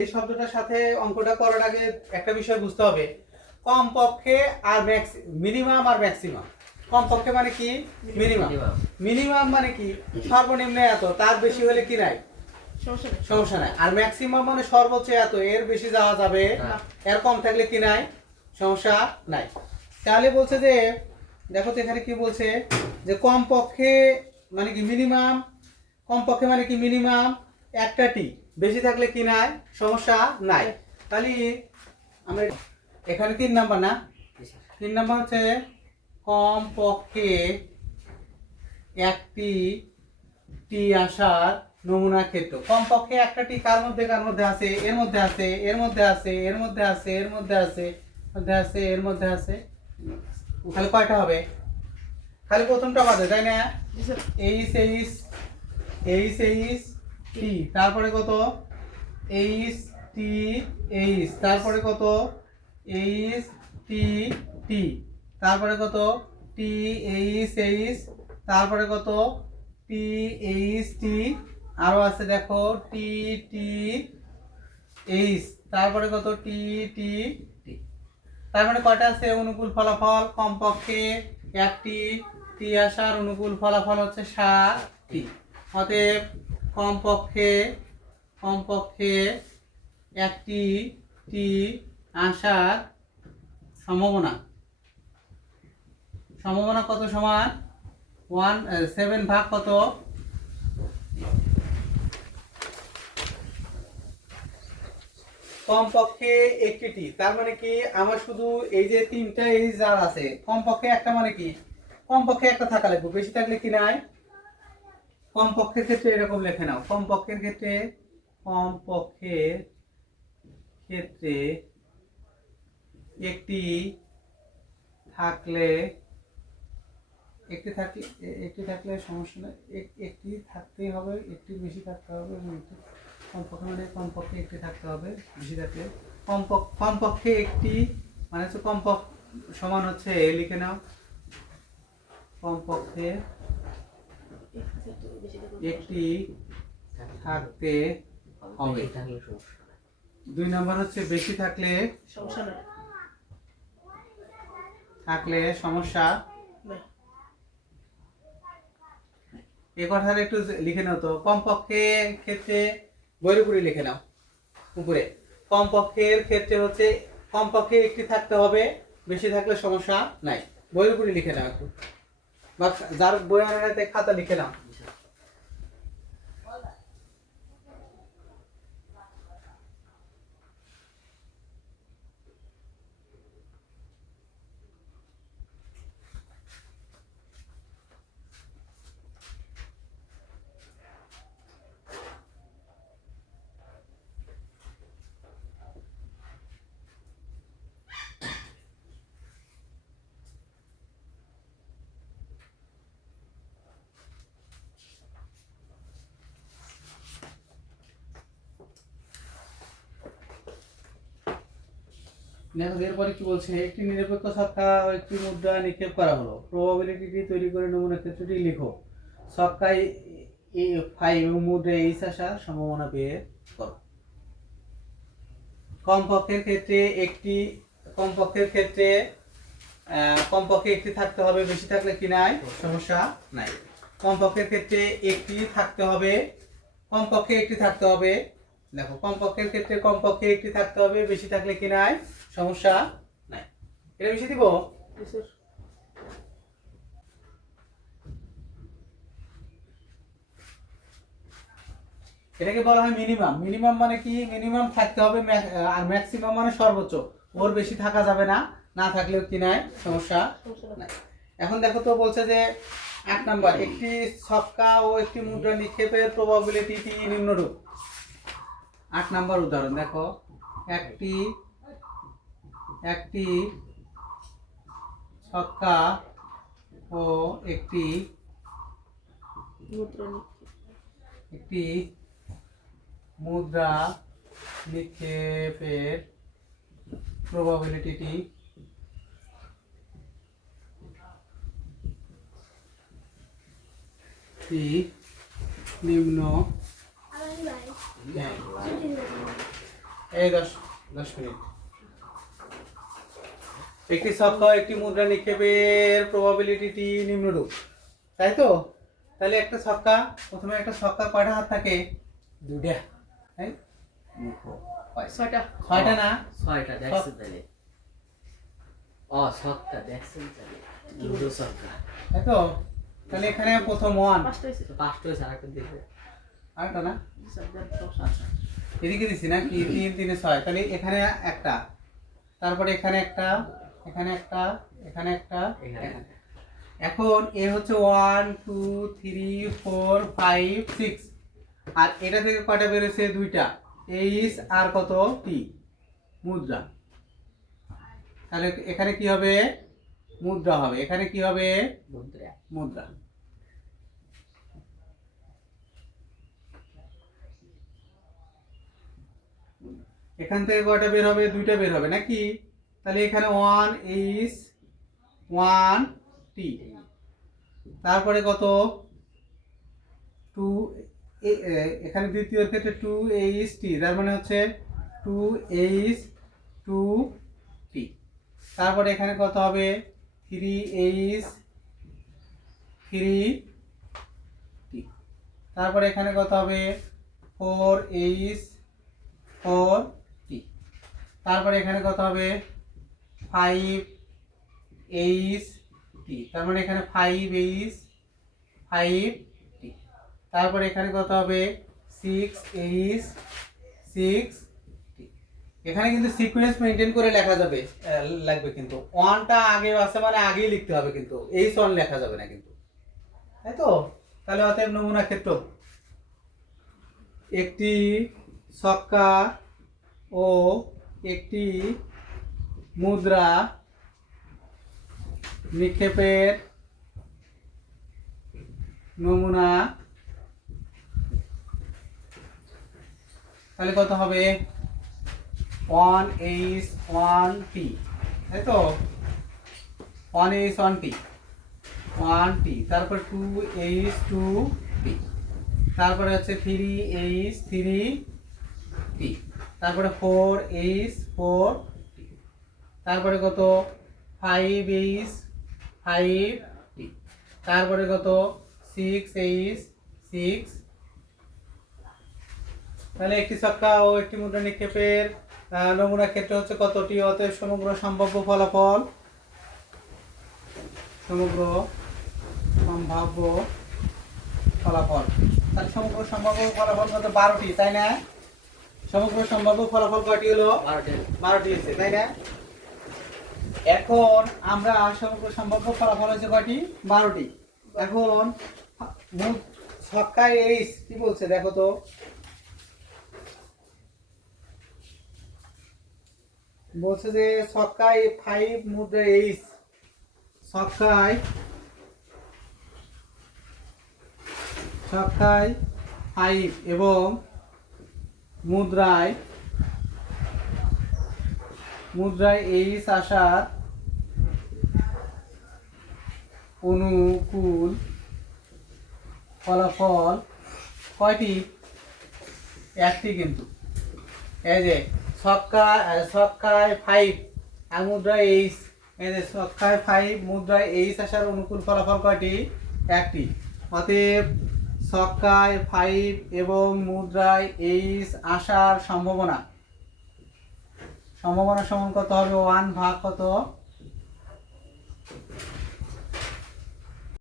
এই শব্দটার সাথে অঙ্কটা করার আগে একটা বিষয় বুঝতে হবে, কমপক্ষে আর মিনিমাম আর ম্যাক্সিমাম। কমপক্ষে মানে কি? মিনিমাম। মিনিমাম মানে কি? সর্বনিম্ন এত, তার বেশি হলে কি নাই, সমস্যা নাই। আর ম্যাক্সিমাম মানে সর্বোচ্চ এত, এর বেশি যাওয়া যাবে না, এর কম থাকলে কি নাই, সমস্যা নাই। তাহলে বলছে যে দেখো তো এখানে কি বলছে যে কমপক্ষে মানে কি মিনিমাম, কমপক্ষে মানে কি মিনিমাম একটা টি, বেশি থাকলে কি নাই, সমস্যা নাই। তাহলে আমরা এখানে 3 নাম্বার না, 3 নাম্বার হচ্ছে কমপক্ষে একটি টি আসার নমুনা ক্ষেত্র। কমপক্ষে একটা টি কার মধ্যে আছে, এর মধ্যে আছে, এর মধ্যে আছে, এর মধ্যে আছে, এর মধ্যে আছে, মধ্যে আছে, এর মধ্যে আছে। তাহলে কয়টা হবে? খালি প্রথমটা বাদে, তাই না? H H H H T, তারপরে কত এইচ টি এইচ, তারপরে কত এইচ টি টি, তারপরে কত টি এইচ এইচ, তারপরে কত টি এইচ টি, আরো আছে দেখো টি টি এইচ, তারপরে কত টি টি টি। তার মানে কয়টা আছে অনুকূল ফলাফল? কমপক্ষে একটি টি আসার অনুকূল ফলাফল হচ্ছে 7টি। অতএব কমপক্ষে কমপক্ষে একটি টি আসার সম্ভাবনা, সম্ভাবনা কত সমান 7 ভাগ কত, কমপক্ষে একটি টি। তার মানে কি আমার শুধু এই যে 3টা এই যার আছে, কমপক্ষে একটা মানে কি, কমপক্ষে একটা থাকা লাগবে, বেশি থাকলে কি নাই। কমপক্ষের ক্ষেত্রে এরকম লিখে নাও, কমপক্ষের ক্ষেত্রে, কমপক্ষের ক্ষেত্রে একটি থাকলে, একটি থাকলে সমস্যা নেই, একটি থাকতেই হবে, একটি বেশি থাকতে হবে, এবং একটি কমপক্ষে মানে কমপক্ষে একটি থাকতে হবে, বেশি থাকলে কমপক্ষে একটি মানে হচ্ছে কমপক্ষে সমান হচ্ছে লিখে নাও, কমপক্ষে একটি থাকতে হবে। 2 নাম্বার হচ্ছে বেশি থাকলে সমস্যা। এই কথাটা একটু লিখে নাও তো, কমপক্ষে ক্ষেত্রে বইয়ের উপরে লিখে নাও উপরে। কমপক্ষের ক্ষেত্রে হচ্ছে কমপক্ষে একটি থাকতে হবে, বেশি থাকলে সমস্যা নাই। বইয়ের উপরে লিখে নাও একটু, বা যার বই আনাতে খাতা লিখে নাও। দেখো এরপরে কি বলছে, একটি নিরপেক্ষ ছক্কা ও একটি মুদ্রা নিক্ষেপ করা হলো, প্রবাবিলিটি তৈরি করে নমুনা ক্ষেত্রটি লিখো। ছক্কায় 5 এবং মুদ্রা এইচ আসার সম্ভাবনা বের করো। কমপক্ষের ক্ষেত্রে একটি, কমপক্ষের ক্ষেত্রে কমপক্ষে একটি থাকতে হবে, বেশি থাকলে কি নাই, সমস্যা নাই। কমপক্ষের ক্ষেত্রে একটি থাকতে হবে, কমপক্ষে একটি থাকতে হবে। দেখো কমপক্ষের ক্ষেত্রে কমপক্ষে একটি থাকতে হবে, বেশি থাকলে কি নাই, সমস্যা নাই। এটা বেশি দিব। এটাকে বলা হয় মিনিমাম। মিনিমাম মানে কি, মিনিমাম থাকতে হবে, আর ম্যাক্সিমাম মানে সর্বোচ্চ, ওর বেশি থাকা যাবে না, না থাকলেও কি নাই, সমস্যা নাই। এখন দেখো তো বলছে যে 8 নাম্বার, একটি ছক্কা ও একটি মুদ্রা নিক্ষেপের প্রবাবিলিটি নিম্নরূপ। 8 নাম্বার উদাহরণ দেখো, একটি ছক্কা ও একটি মুদ্রা নিক্ষেপের প্রবাবিলিটি নিম্ন এই 10 মিনিট। একটি ছক্কা ও একটি মুদ্রা নিক্ষেপের প্রবাবিলিটিটি নিম্নরূপ, তাই তো? তাহলে একটা ছক্কা, প্রথমে একটা ছক্কা কয়টা হাত থাকে? দুইটা। তাই? ছয়টা। ছয়টা না? ছয়টা দেখছেন তাহলে। ও ছক্কা দেখছেন তাহলে। দুটো ছক্কা। তাই তো? তাহলে এখানে প্রথম 1, পাঁচটা হয়েছে। তো পাঁচটা হয়েছে, আরেকটা দিবে। আরেকটা না? 7, 10, 8। এদিকে দিছি না কি? 3 3 6, তাহলে এখানে একটা, তারপরে এখানে একটা, এখানে একটা, এখানে একটা, এখানে। এখানে। এখন এ হচ্ছে 1 2 3 4 5 6, আর এটা থেকে কয়টা বেরোছে? দুইটা, এইচ আর কত? টি, মুদ্রা। তাহলে এখানে কি হবে? মুদ্রা হবে। এখানে কি হবে? মুদ্রা। মুদ্রা। এখান থেকে কয়টা বের হবে? দুইটা বের হবে নাকি? তাহলে এখানে 1 এইচ 1 টি, তারপরে কত? 2, এখানে দ্বিতীয় ক্ষেত্রে 2 এইচ টি, তার মানে হচ্ছে 2 এইচ 2 টি। তারপরে এখানে কত হবে? 3 এইচ 3 টি। তারপরে এখানে কত হবে? 4 এইচ 4 টি। তারপরে এখানে কত হবে? 5 এইচ টি, তার মানে এখানে 5 এইচ 5 টি। তারপরে এখানে কত হবে? 6 এইচ 6 টি। এখানে কিন্তু সিকোয়েন্স মেনটেন করে লেখা যাবে, লাগবে কিন্তু। 1টা আগে আছে মানে আগেই লিখতে হবে, কিন্তু এইচ 1 লেখা যাবে না কিন্তু, তাই তো? তাহলে অতএব নমুনা ক্ষেত্র, একটি ছক্কা ও একটি মুদ্রা নিক্ষেপের নমুনা, তাহলে কত হবে? 1 এইচ 1 টি, তাই তো? 1 এইচ 1 টি, 1 টি। তারপর 2 এইচ 2 টি, তারপরে হচ্ছে 3 এইচ 3 টি, তারপরে 4 এইচ 4 টি, তারপরে কত? 5 এইচ 5 টি, তারপরে কত? 6 এইচ 6। তাহলে একটি ছক্কা ও একটি মুদ্রা নিক্ষেপের নমুনা ক্ষেত্র হচ্ছে কতটি? অতএব সমগ্র সম্ভাব্য ফলাফল, সমগ্র সম্ভাব্য ফলাফল, তাহলে সমগ্র সম্ভাব্য ফলাফল কত? 12টি, তাই না? সমগ্র সম্ভাব্য ফলাফল কয়টি হলো? 12টি হয়েছে, তাই না? এখন আমরা সমগ্র সম্ভাব্য ফলাফল হচ্ছে কয়টি? 12টি। এখন ছক্কায় এইচ কি বলছে দেখো তো? বলছে যে ছক্কায় 5 মুদ্রা এইচ, ছক্কায় 5 এবং মুদ্রায় এইচ আসার অনুকূল ফলাফল কয়টি? একটি কিন্তু। এই যে ছক্কায় 5 আর মুদ্রায় এইচ, এই যে ছক্কায় 5 মুদ্রায় এইচ আসার অনুকূল ফলাফল কয়টি? একটি। অতএব ছক্কায় 5 এবং মুদ্রায় এইচ আসার সম্ভাবনা সমান কত হবে? 1 ভাগ কত?